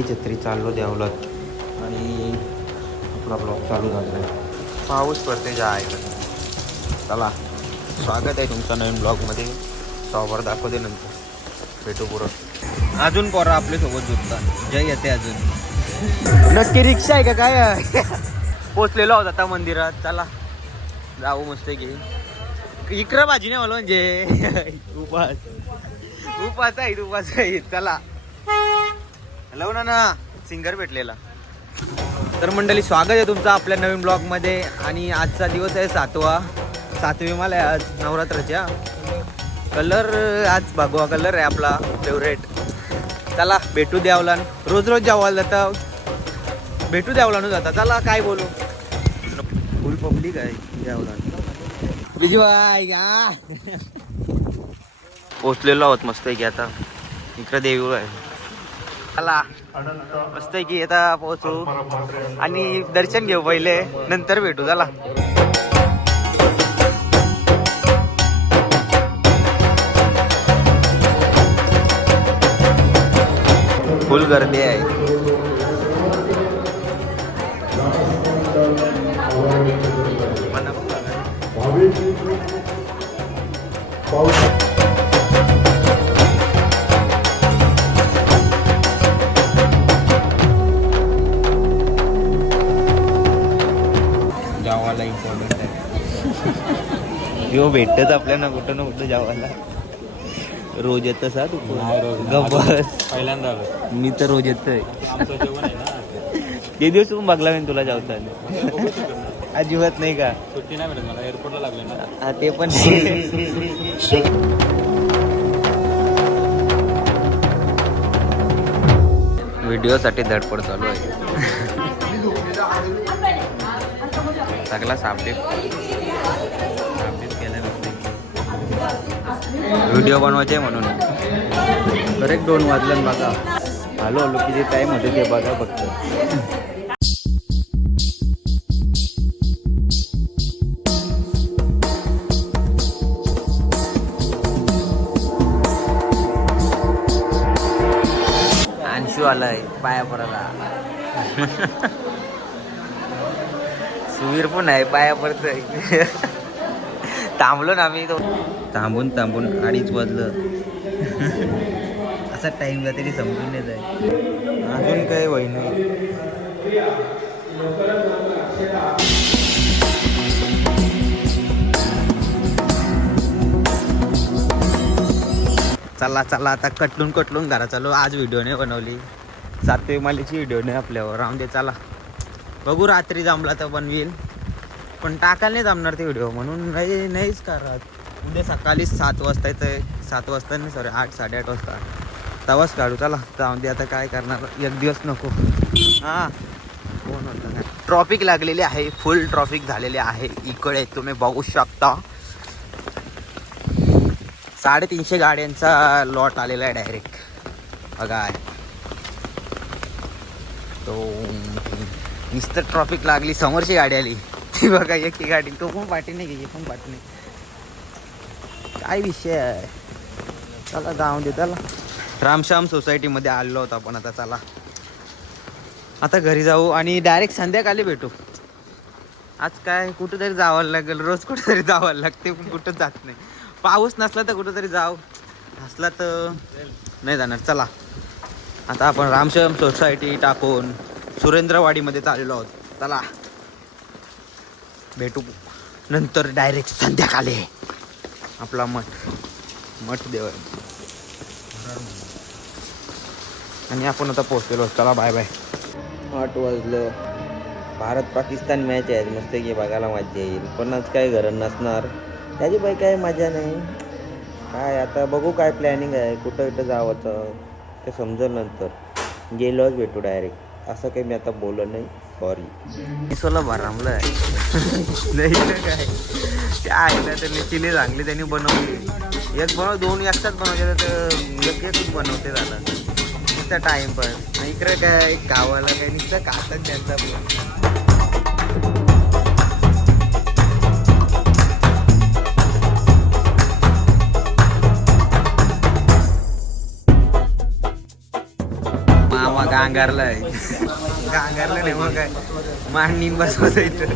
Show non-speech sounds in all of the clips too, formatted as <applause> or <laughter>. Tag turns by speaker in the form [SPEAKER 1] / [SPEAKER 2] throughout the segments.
[SPEAKER 1] काढली छत्री चाललो द्यावलात. आणि आपला ब्लॉग चालू झाला आहे. पाऊस पडते जा आहे. चला स्वागत आहे तुमच्या नवीन ब्लॉगमध्ये. सॉवर दाखवते नंतर. भेटू पुरं अजून पोरं आपल्यासोबत जुटतात जय येते अजून. नक्की रिक्षा आहे का काय? पोचलेलो आहोत आता मंदिरात. चला जाऊ मस्त की इकडं भाजी नाही मला म्हणजे. <laughs> उपास. उपास आहे उपास आहे. चला. हॅलो ना ना सिंगर भेटलेला. तर मंडळी स्वागत आहे तुमचं आपल्या नवीन ब्लॉगमध्ये आणि आजचा दिवस आहे सातवा. सातवी मला आहे आज नवरात्राच्या. कलर आज भगवा कलर आहे आपला फेवरेट चला भेटू द्यावला रोज रोज जावायला जाता. भेटू द्यावला जाता. चला काय बोलू? फुल पब्लिक आहे द्यावला बिजवाय का पोचलेलो आहोत मस्त आहे की आता. इकडे देवी आहे. आला. मस्त आहे की आता पोहोचू. आणि दर्शन घेऊ पहिले. नंतर भेटू. झाला फुल गर्दी आहे. पाऊस यो भेटत आपल्याला कुठं ना कुठं जावाला रोज येत सा तू गबस
[SPEAKER 2] पहिल्यांदा
[SPEAKER 1] मी तर रोज येतोय.
[SPEAKER 2] आमचं जेवण आहे ना.
[SPEAKER 1] ते दिवस पण बघला मी तुला जावताना अजिबात नाही का?
[SPEAKER 2] सुट्टी नाही भेटत मला एअरपोर्टला लागले ना.
[SPEAKER 1] हा ते पण व्हिडिओ साठी धडपड चालू आहे. <laughs> सगळा सापडे व्हिडिओ बनवायचे म्हणून. करेक्ट दोन वाजलं बघा. हॅलो हॅलो किती टाइम होते ते बघा फक्त. अंशू आलाय पाया पडायला <laughs> सुवीर पण आहे पाया पडतोय. <laughs> थांबलो ना आम्ही तो. थांबून थांबून अडीच वाजलं. असा टाइम का तरी समजून येत आहे अजून काही वय नाही चला चला आता कटलून कटलून घरा चालू. आज व्हिडिओ नाही बनवली. सातवी मालीची व्हिडिओ नाही आपल्यावर. राहून दे चला. बघू रात्री जमला तर बनवील पण टाकायला नाही जमणार ते व्हिडिओ म्हणून नाही नाहीच करत. उद्या सकाळी सात वाजता येतं सात वाजता नाही सॉरी आठ साडेआठ वाजता. तवाच काढू. चला जाऊन दे आता काय करणार? एक दिवस नको. हां. कोण होतं ट्रॉफिक लागलेली आहे. फुल ट्रॉफिक झालेले आहे. इकडे तुम्ही बघू शकता. साडेतीनशे गाड्यांचा लॉट आलेला आहे डायरेक्ट बघा. तो नुसतं ट्रॉफिक लागली. समोरची गाडी आली. ती बघा एक गाडी. तो पण पाठी नाही घे पण पाठी नाही. काय विषय आहे? चला जाऊन दे चला. रामश्याम सोसायटीमध्ये आलेलो होतो आपण आता चला. आता घरी जाऊ आणि डायरेक्ट संध्याकाळी भेटू. आज काय कुठंतरी जावं लागेल. रोज कुठेतरी जावं लागते पण कुठं जात नाही. पाऊस नसला तर कुठंतरी जाऊ. असला तर नाही जाणार. चला. आता आपण रामश्याम सोसायटी टाकून सुरेंद्रवाडीमध्ये चाललेलो आहोत. चला. भेटू. नंतर डायरेक्ट संध्याकाळी. आपला मठ. मठ देव आणि आपण आता पोहोचलेलो चला बाय बाय आठ वाजलं. भारत पाकिस्तान मॅच आहे. मस्त की बघायला मजा येईल. पण आज काय घरं नसणार. त्याची बाई काय मजा नाही. काय आता बघू काय प्लॅनिंग आहे. कुठं कुठं जावं तर ते समजेल नंतर. गेलोच भेटू डायरेक्ट असं काही मी आता बोललं नाही. सॉरी सोला भरमलं आहे <laughs> नाही काय? त्या आईला त्यांनी चिली चांगली त्यांनी बनवली. एक बनव दोन एकटाच बनवते तर एक एकच बनवते झालं. नुसतं पण. इकडे काय गावाला काय नुसतं खातात त्यांचा गांगारला आहे. गांगारला नाही मग काय? मांडणी बसवतो इथं.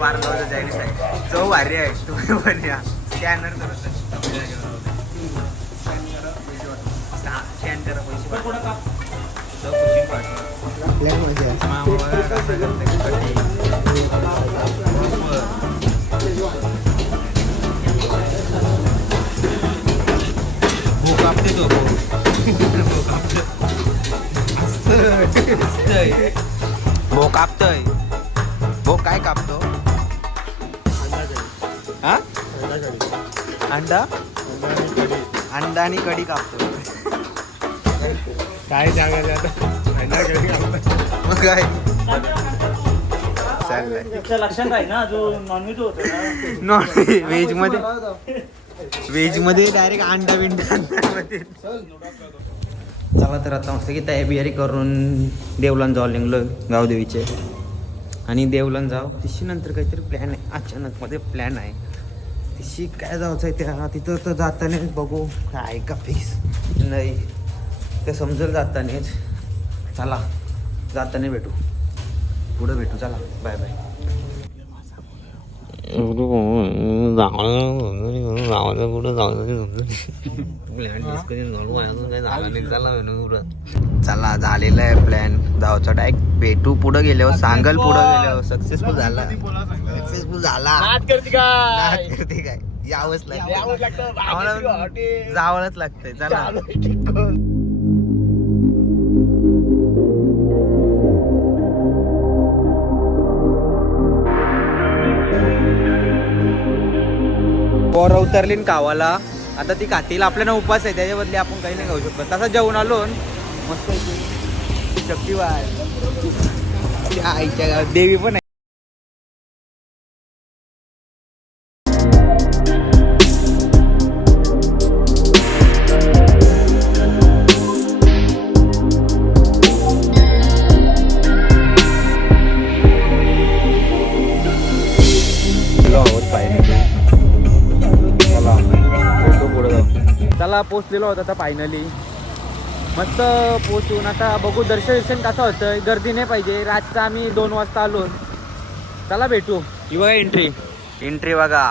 [SPEAKER 1] पार्लरचं चायनीज आहे चव भारी आहे तुम्ही पण या. स्कॅनर करत स्कॅन करा पैसे. तो भो कापतोय. भो काय कापतो? हा? अंडा? अंडा आणि कढी कापतो.
[SPEAKER 2] काय सांगायचं आता?
[SPEAKER 1] मग काय?
[SPEAKER 3] लक्षात आहे ना जो नॉनव्हेज होतो
[SPEAKER 1] नॉन व्हेजमध्ये? व्हेजमध्ये डायरेक्ट अंडा बिंडा अंड्यामध्ये चला तर आता मस्त की तयारी बियारी करून देवलान जावं निघलो गावदेवीचे. आणि देवलान जाव तिशी नंतर काहीतरी प्लॅन आहे. अचानक मध्ये प्लॅन आहे. तिशी काय जायचं आहे त्या तिथं तर जाताना बघू काय का फिक्स नाही ते समजेल जातानाच. चला जाताना भेटू. पुढं भेटू चला. बाय बाय चला झालेला आहे प्लॅन जाऊचा डायरेक्ट भेटू पुढे गेल्यावर सांगल पुढे गेल्यावर सक्सेसफुल झाला सक्सेसफुल झाला करते काय यावंच लागतं जावंच लागतंय चला. पोर उतरली कावाला आता ती खातील आपल्याला उपास आहे त्याच्या बदली आपण काही नाही खाऊ शकत. तसा जेवण आलो न, मस्त शक्तिवाय आईच्या देवी पण आहे. चला पोचलेलो होता आता फायनली मस्त पोचून आता बघू दर्शन दर्शन कसं होतं गर्दी नाही पाहिजे. रातचा आम्ही दोन वाजता आलो. चला भेटू. ही बघा एंट्री एंट्री बघा.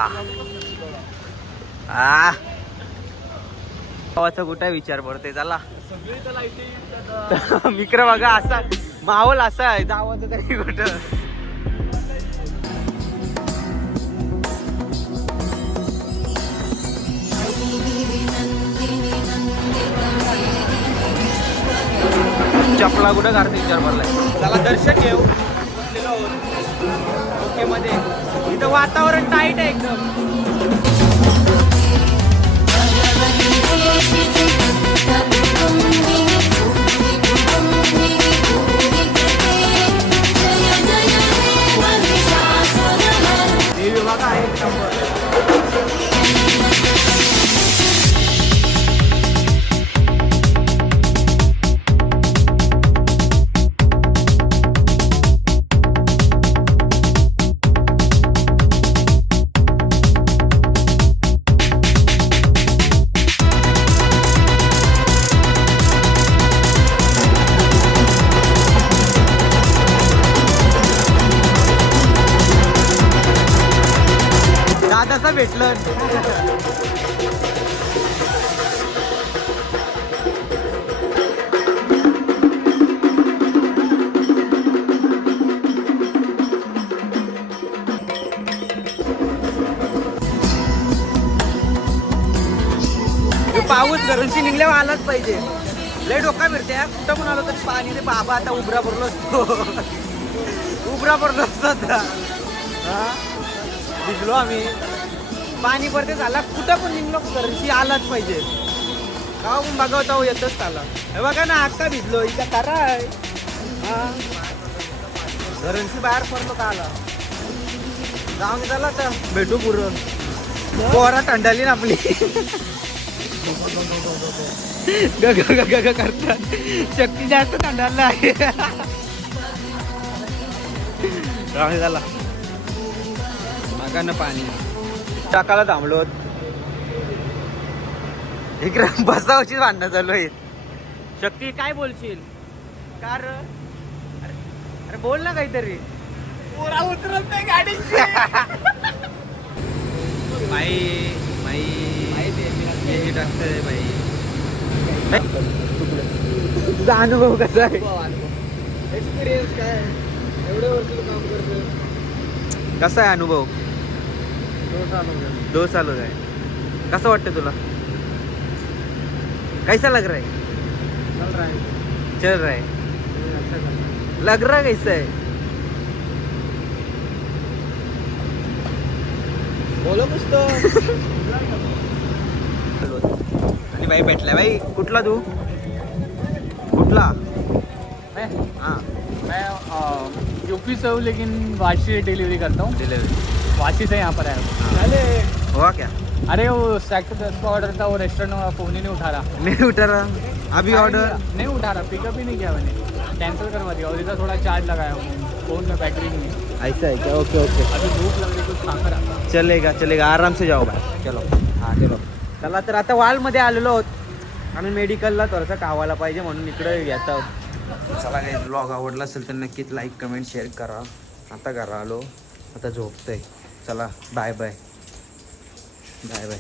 [SPEAKER 1] आ. गावाचा कुठे विचार पडते चला. <laughs> मित्र बघा असा. माहोल असा आहे. जावाचं तरी कुठं? चपला कुठं काढते विचार भरलाय? चला दर्शन घेऊ. बसलेलो ओके मध्ये. इथं वातावरण टाईट आहे एकदम. करन्सी घरूनशी निघल्यावर आलाच पाहिजे. लय डोका फिरते कुठं पण आलो तरी पाणी ते बाबा आता उभरा भरलो असतो. उभरा भरलो असतो आता. भिजलो आम्ही. पाणी भरते झाला. कुठं पण निघलो करन्सी आलाच पाहिजे. का पण बघावता येतच आला हे बघा ना आत्ता भिजलो. इथं काय करन्सी बाहेर पडलो का आला? जाऊन झाला तर भेटू पुरण पोरा थंडाली ना आपली. <laughs> ग ग ग करतात शक्ती जास्त थंडाला आहे. राहुल झाला. मागानं पाणी. टाकायला थांबलो इकडे बसावची भांडणं चालू आहेत. शक्ती काय बोलशील? कार? अरे बोल ना काहीतरी.
[SPEAKER 2] पोरा उतरत नाही गाडी <laughs>
[SPEAKER 1] बाई. हे तुझा अनुभव कसा आहे?
[SPEAKER 2] एक्सपिरियन्स काय एवढे वर्ष काम करतो
[SPEAKER 1] कसा आहे अनुभव?
[SPEAKER 2] तो चालू
[SPEAKER 1] दो साल हो गए कसं वाटतं तुला? कैसा लग रहा है?
[SPEAKER 2] चल रहा है
[SPEAKER 1] चल रहा है.
[SPEAKER 2] अच्छा चल
[SPEAKER 1] लग रहा कैसा है?
[SPEAKER 2] बोलो कुछ तो <laughs>
[SPEAKER 1] आणि बाई भेटलाय बाई कुठला तू कुठला
[SPEAKER 4] मैं
[SPEAKER 1] हा
[SPEAKER 4] मैं यूपी से हूँ लेकिन वाशी डिलीवरी करता हूँ
[SPEAKER 1] डिलिव्हरी
[SPEAKER 4] वाशी से यहाँ पर आया हूँ
[SPEAKER 1] हुआ क्या
[SPEAKER 4] अरे वो सेक्टर दस का ऑर्डर था वो रेस्टोरेंट वाला फ़ोन ही नहीं उठा रहा
[SPEAKER 1] नहीं उठा रहा अभी ऑर्डर
[SPEAKER 4] नहीं उठा रहा पिकअप ही नहीं किया मैंने कैंसिल करवा दिया और इधर थोड़ा चार्ज लगाया हूँ फ़ोन में बैटरी नहीं है
[SPEAKER 1] ऐसा है क्या ओके ओके
[SPEAKER 4] अभी भूख लग रही कुछ खाकर आता
[SPEAKER 1] चलेगा चलेगा आराम से जाओ भाई चलो हा चलो चला तर आता वालमध्ये आलेलो आहोत. आम्ही मेडिकलला थोडंसं कावायला पाहिजे म्हणून इकडे येतो चला काही ब्लॉग आवडला असेल तर नक्कीच लाईक कमेंट शेअर करा. आता घरा आलो. आता झोपतंय. चला बाय बाय बाय बाय